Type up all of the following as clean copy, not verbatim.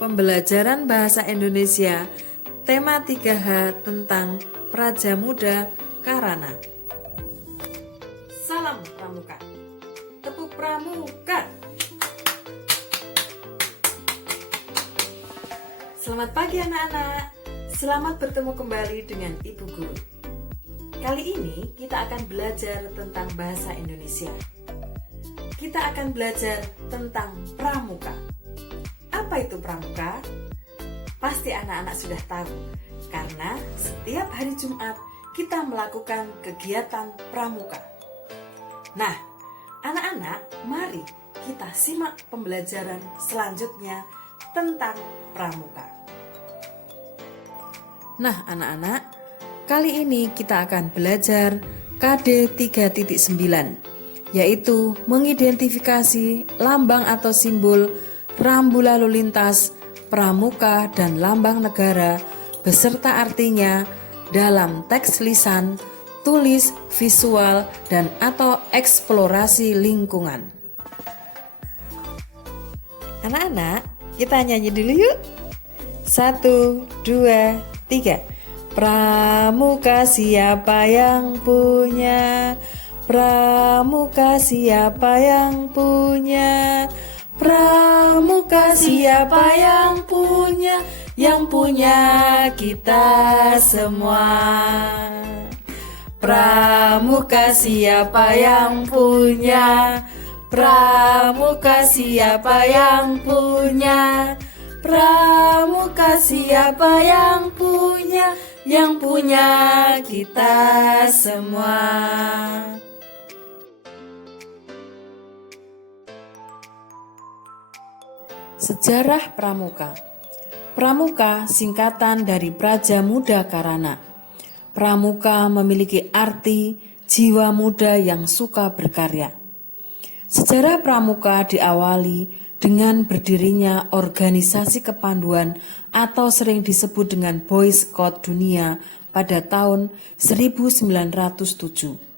pembelajaran bahasa Indonesia tema 3H tentang Praja Muda Karana. Salam Pramuka. Tepuk Pramuka. Selamat pagi anak-anak. Selamat bertemu kembali dengan Ibu Guru. Kali ini kita akan belajar tentang bahasa Indonesia. Kita akan belajar tentang pramuka. Apa itu pramuka? Pasti anak-anak sudah tahu, karena setiap hari Jumat kita melakukan kegiatan pramuka. Nah, anak-anak, mari kita simak pembelajaran selanjutnya tentang pramuka. Nah, anak-anak, kali ini kita akan belajar KD 3.9, yaitu mengidentifikasi lambang atau simbol rambu lalu lintas, pramuka, dan lambang negara beserta artinya dalam teks lisan, tulis, visual, dan atau eksplorasi lingkungan. Anak-anak, kita nyanyi dulu yuk. 1, 2, 3. Pramuka siapa yang punya? Pramuka siapa yang punya? Pramuka siapa yang punya? Yang punya kita semua. Pramuka siapa yang punya? Pramuka siapa yang punya? Pramuka siapa yang punya? Yang punya kita semua. Sejarah pramuka. Pramuka singkatan dari Praja Muda Karana. Pramuka memiliki arti jiwa muda yang suka berkarya. Sejarah pramuka diawali dengan berdirinya organisasi kepanduan atau sering disebut dengan Boy Scout dunia pada tahun 1907.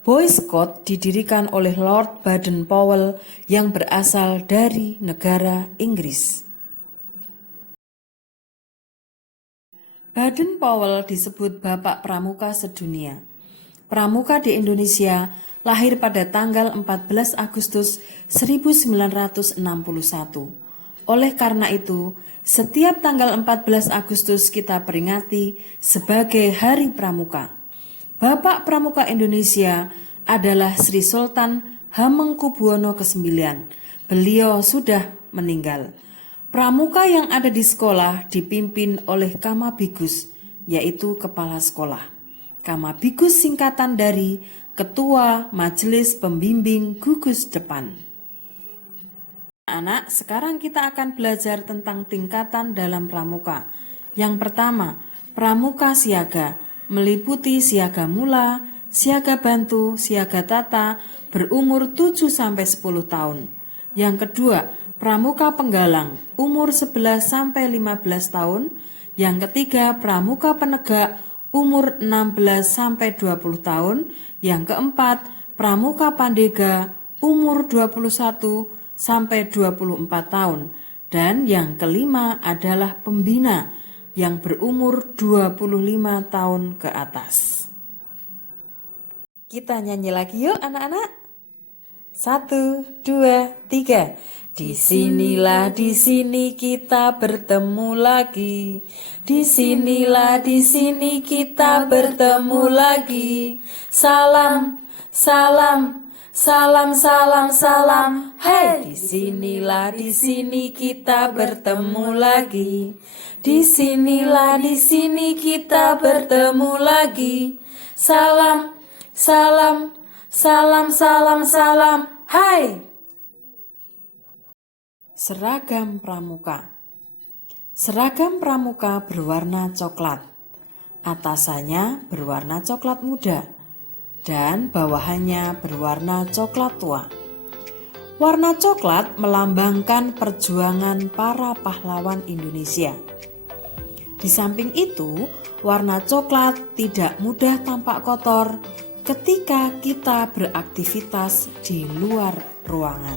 Boy Scout didirikan oleh Lord Baden-Powell yang berasal dari negara Inggris. Baden-Powell disebut Bapak Pramuka sedunia. Pramuka di Indonesia lahir pada tanggal 14 Agustus 1961. Oleh karena itu, setiap tanggal 14 Agustus kita peringati sebagai Hari Pramuka. Bapak Pramuka Indonesia adalah Sri Sultan Hamengkubuwono ke-9. Beliau sudah meninggal. Pramuka yang ada di sekolah dipimpin oleh Kamabigus, yaitu kepala sekolah. Kamabigus singkatan dari Ketua Majelis Pembimbing Gugus Depan. Anak, sekarang kita akan belajar tentang tingkatan dalam pramuka. Yang pertama, pramuka siaga. Meliputi siaga mula, siaga bantu, siaga tata, berumur 7-10 tahun. Yang kedua, pramuka penggalang, umur 11-15 tahun. Yang ketiga, pramuka penegak, umur 16-20 tahun. Yang keempat, pramuka pandega, umur 21-24 tahun. Dan yang kelima adalah pembina, yang berumur 25 tahun ke atas. Kita nyanyi lagi yuk anak-anak. 1, 2, 3. Disinilah di sini kita bertemu lagi. Disinilah di sini kita bertemu lagi. Salam, salam, salam, salam, salam. Hai, disinilah di sini kita bertemu lagi. Disinilah di sini kita bertemu lagi. Salam, salam, salam, salam, salam. Hai. Seragam pramuka. Seragam pramuka berwarna coklat. Atasannya berwarna coklat muda dan bawahannya berwarna coklat tua. Warna coklat melambangkan perjuangan para pahlawan Indonesia. Di samping itu, warna coklat tidak mudah tampak kotor ketika kita beraktivitas di luar ruangan.